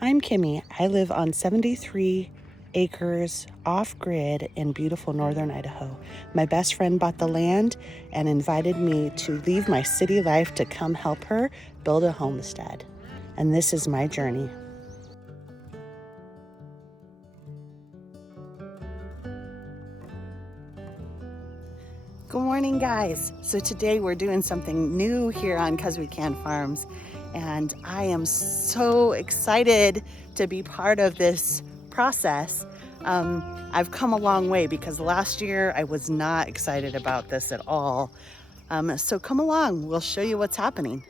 I'm Kimmie. I live on 73 acres off-grid in beautiful Northern Idaho. My best friend bought the land and invited me to leave my city life to come help her build a homestead. And this is my journey. Good morning, guys. So today we're doing something new here on 'Cause We Can Farms, and I am so excited to be part of this process. I've come a long way because last year I was not excited about this at all. So come along, we'll show you what's happening.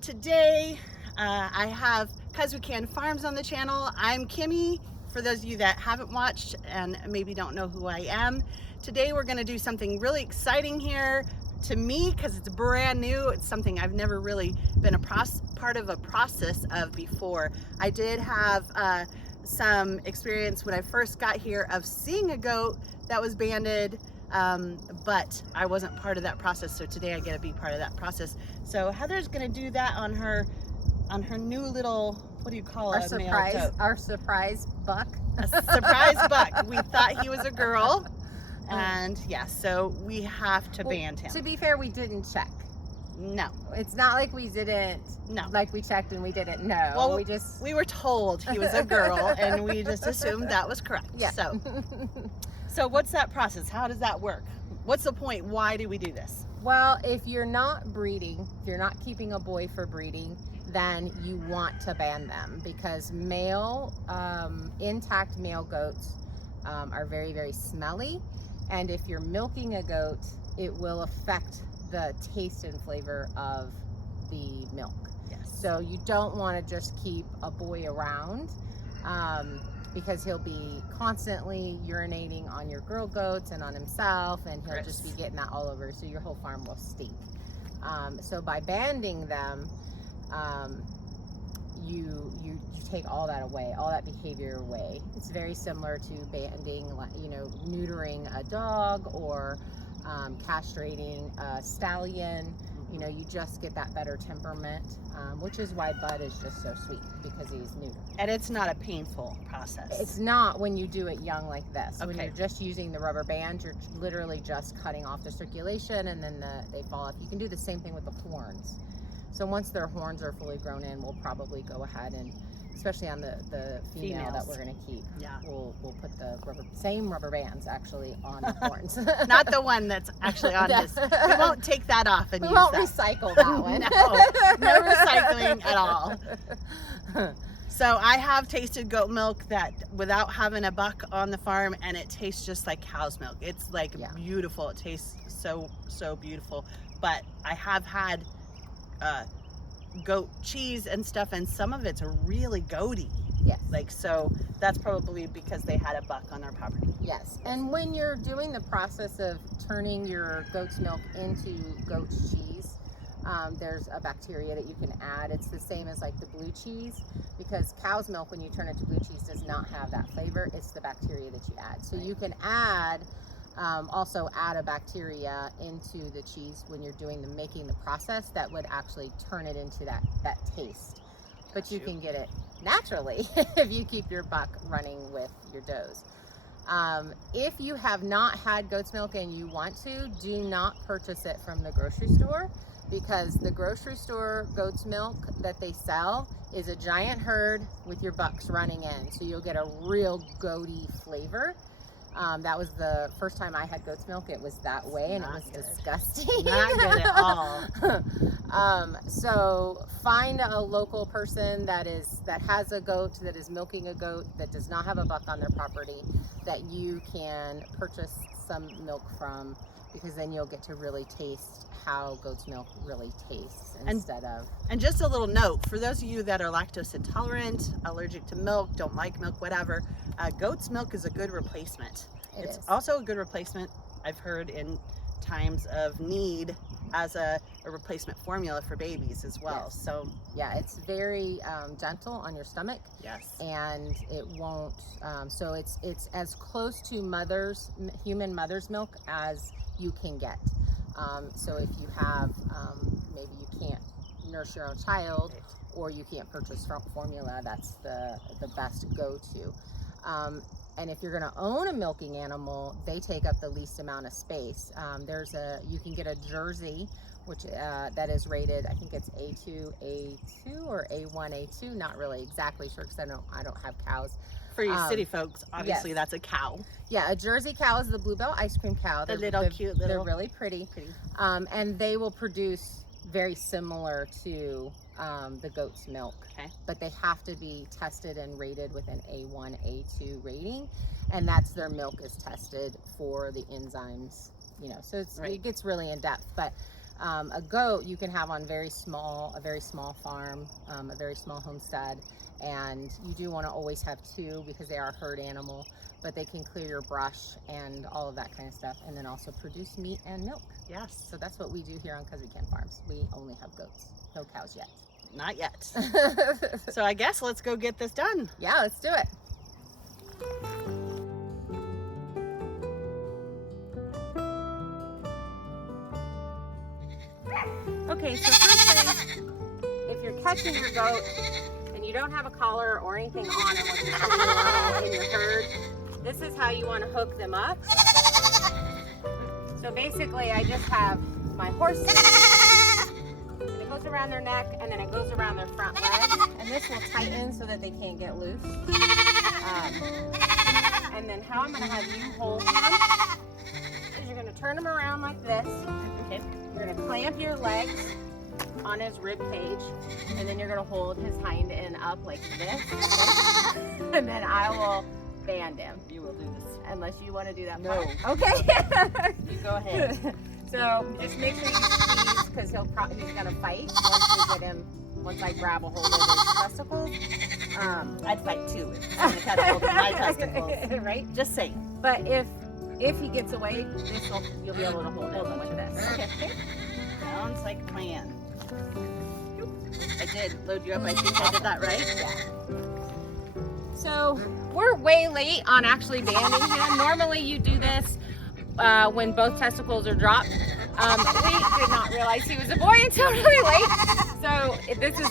Today I have 'Cause We Can Farms on the channel. I'm Kimmie, for those of you that haven't watched and maybe don't know who I am. Today we're gonna do something really exciting here to me because it's brand new. It's something I've never really been part of a process of before. I did have some experience when I first got here of seeing a goat that was banded, but I wasn't part of that process. So today I get to be part of that process. So Heather's gonna do that on her new little, what do you call it? Our surprise buck. A surprise buck. We thought he was a girl. And yeah, so we have to band him. To be fair, we didn't check. No. It's not like we didn't. No. Like we checked and we didn't know. Well, we were told he was a girl and we just assumed that was correct. Yeah. So what's that process? How does that work? What's the point? Why do we do this? Well, if you're not breeding, if you're not keeping a boy for breeding, then you want to band them because intact male goats are very, very smelly. And if you're milking a goat, it will affect the taste and flavor of the milk. Yes. So you don't want to just keep a boy around because he'll be constantly urinating on your girl goats and on himself, and he'll just be getting that all over. So your whole farm will stink. So by banding them, you take all that away, all that behavior away. It's very similar to banding, neutering a dog or castrating a stallion. You just get that better temperament, which is why Bud is just so sweet, because he's neutered. And it's not a painful process. It's not when you do it young like this. Okay. When you're just using the rubber band, you're literally just cutting off the circulation and then they fall off. You can do the same thing with the horns. So once their horns are fully grown in, we'll probably go ahead and, especially on the female that we're going to keep, we'll put the same rubber bands actually on the horns. Not the one that's actually on this. We won't take that off and we use won't that. Recycle that one. No recycling at all. So I have tasted goat milk that without having a buck on the farm, and it tastes just like cow's milk. It's like beautiful. It tastes so beautiful. But I have had goat cheese and stuff, and some of it's really goaty. Yes. So that's probably because they had a buck on their property. Yes. And when you're doing the process of turning your goat's milk into goat's cheese, there's a bacteria that you can add. It's the same as like the blue cheese, because cow's milk, when you turn it to blue cheese, does not have that flavor. It's the bacteria that you add. So you can also add a bacteria into the cheese when you're making the process that would actually turn it into that taste. But you can get it naturally if you keep your buck running with your does. If you have not had goat's milk and you want to, do not purchase it from the grocery store, because the grocery store goat's milk that they sell is a giant herd with your bucks running in. So you'll get a real goaty flavor. That was the first time I had goat's milk. It was that way, and it was disgusting. Not good at all. So find a local person that has a goat, that is milking a goat, that does not have a buck on their property, that you can purchase some milk from, because then you'll get to really taste how goat's milk really tastes instead of. And just a little note for those of you that are lactose intolerant, allergic to milk, don't like milk, whatever, goat's milk is a good replacement. It's also a good replacement, I've heard, in times of need as a replacement formula for babies as well. Yes. So yeah, it's very gentle on your stomach. Yes. And it won't, so it's as close to human mother's milk as you can get. So if you have, maybe you can't nurse your own child, or you can't purchase formula, that's the best go-to. And if you're going to own a milking animal, they take up the least amount of space. You can get a Jersey, which that is rated, I think it's A2 or A1A2, not really exactly sure because I don't have cows. For you city folks, obviously yes. That's a cow. Yeah, a Jersey cow is the Bluebell ice cream cow. They're cute little. They're really pretty. And they will produce very similar to the goat's milk. Okay. But they have to be tested and rated with an A1, A2 rating. And that's their milk is tested for the enzymes, so it gets really in depth. But a goat you can have on a very small farm, a very small homestead. And you do want to always have two because they are a herd animal, but they can clear your brush and all of that kind of stuff, and then also produce meat and milk. Yes. So that's what we do here on 'Cause We Can Farms. We only have goats, no cows yet. Not yet. So I guess let's go get this done. Yeah, let's do it. Okay, so first thing, if you're catching your goat and you don't have a collar or anything on it when you're putting them out in your herd, this is how you want to hook them up. So basically, I just have my horse, and it goes around their neck, and then it goes around their front leg, and this will tighten so that they can't get loose. And then how I'm going to have you hold them is you're going to turn them around like this. Okay. You're going to clamp your legs on his rib cage, and then you're going to hold his hind end up like this, and then I will band him. You will do this. Unless you want to do that No. part. Okay. You go ahead. So just make sure you squeeze, because he's going to fight once I grab a hold of his testicles. I'd fight too if someone had hold of my testicles. Right? Just saying. But if he gets away, you'll be able to hold him like this. Okay. Sounds like a plan. I did load you up. I think I did that right. Yeah. So we're way late on actually banding him. Normally you do this when both testicles are dropped. We did not realize he was a boy until really late. So this is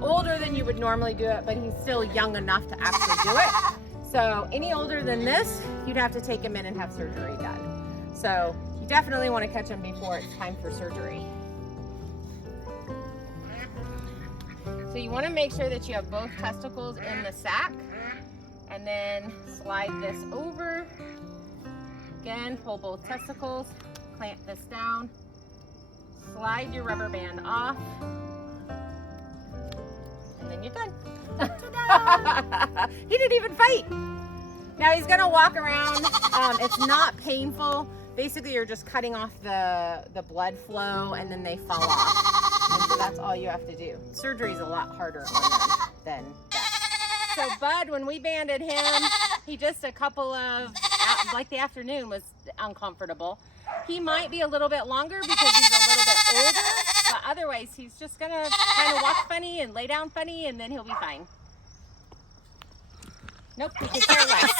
older than you would normally do it, but he's still young enough to actually do it. So any older than this, you'd have to take him in and have surgery done. So you definitely want to catch him before it's time for surgery. So you want to make sure that you have both testicles in the sack, and then slide this over. Again, pull both testicles, clamp this down, slide your rubber band off, and then you're done. He didn't even fight. Now he's gonna walk around. It's not painful. Basically, you're just cutting off the blood flow, and then they fall off. And so that's all you have to do. Surgery's a lot harder on them than that. So Bud, when we banded him, he just like the afternoon was uncomfortable. He might be a little bit longer because he's a little bit older, but otherwise he's just gonna kind of walk funny and lay down funny, and then he'll be fine. Nope, he could care less.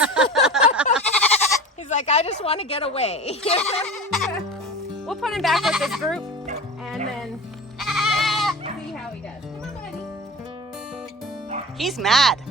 He's like, I just want to get away. We'll put him back with this group and then see how he does. He's mad.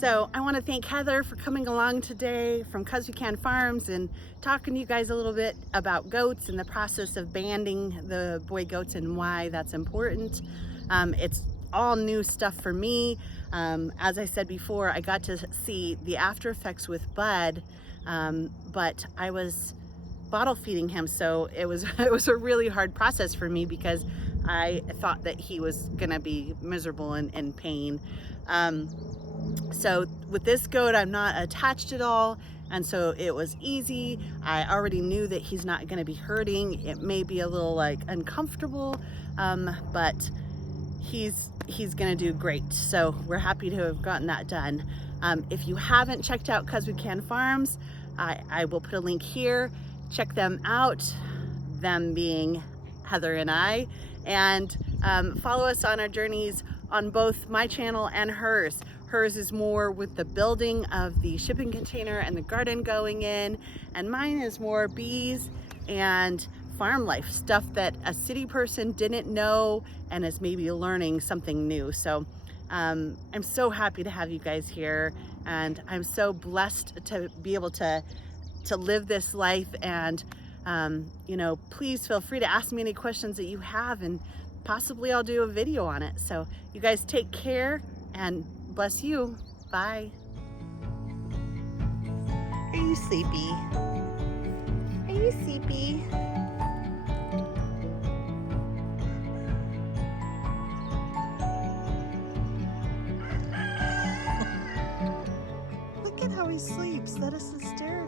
So I want to thank Heather for coming along today from 'Cause We Can Farms and talking to you guys a little bit about goats and the process of banding the boy goats and why that's important. It's all new stuff for me. As I said before, I got to see the after effects with Bud, but I was bottle feeding him, so it was a really hard process for me because I thought that he was gonna be miserable and in pain. So with this goat, I'm not attached at all, and so it was easy. I already knew that he's not going to be hurting. It may be a little like uncomfortable, but he's going to do great. So we're happy to have gotten that done. If you haven't checked out 'Cause We Can Farms, I will put a link here. Check them out, them being Heather and I, and follow us on our journeys on both my channel and hers. Hers is more with the building of the shipping container and the garden going in, and mine is more bees and farm life, stuff that a city person didn't know and is maybe learning something new. So I'm so happy to have you guys here, and I'm so blessed to be able to live this life. And you know, please feel free to ask me any questions that you have, and possibly I'll do a video on it. So you guys take care, and bless you. Bye. Are you sleepy? Are you sleepy? Look at how he sleeps. That is hysterical.